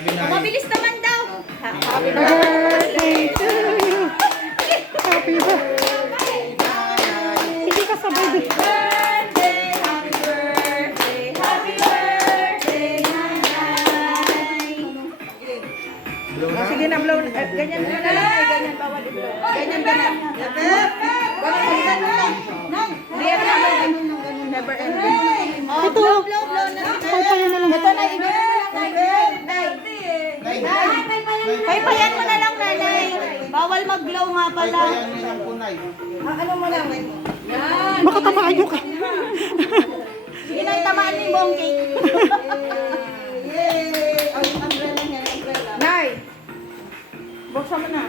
Sabi na. Mabilis naman daw. Happy birthday to you. Happy birthday. Hindi ka sabay din. Birthday, happy birthday, happy birthday, nanay. Sige na, blow. Ganyan na lang. Ganyan, bawal i-blow. Ganyan, ganyan. Ganyan lang. Hindi yan naman. Never ending. Ito. Blow na. Paypayan na lang. Ito na, ibigay mo lang kay Paypayan mo na lang, nanay. Bawal mag-blow nga pala. Ano mo lang? Baka tamaan nyo ka. Sige na, tamaan mo yung buong cake. Yay! Ang umbrella niya, umbrella. Nay! Buksan mo na.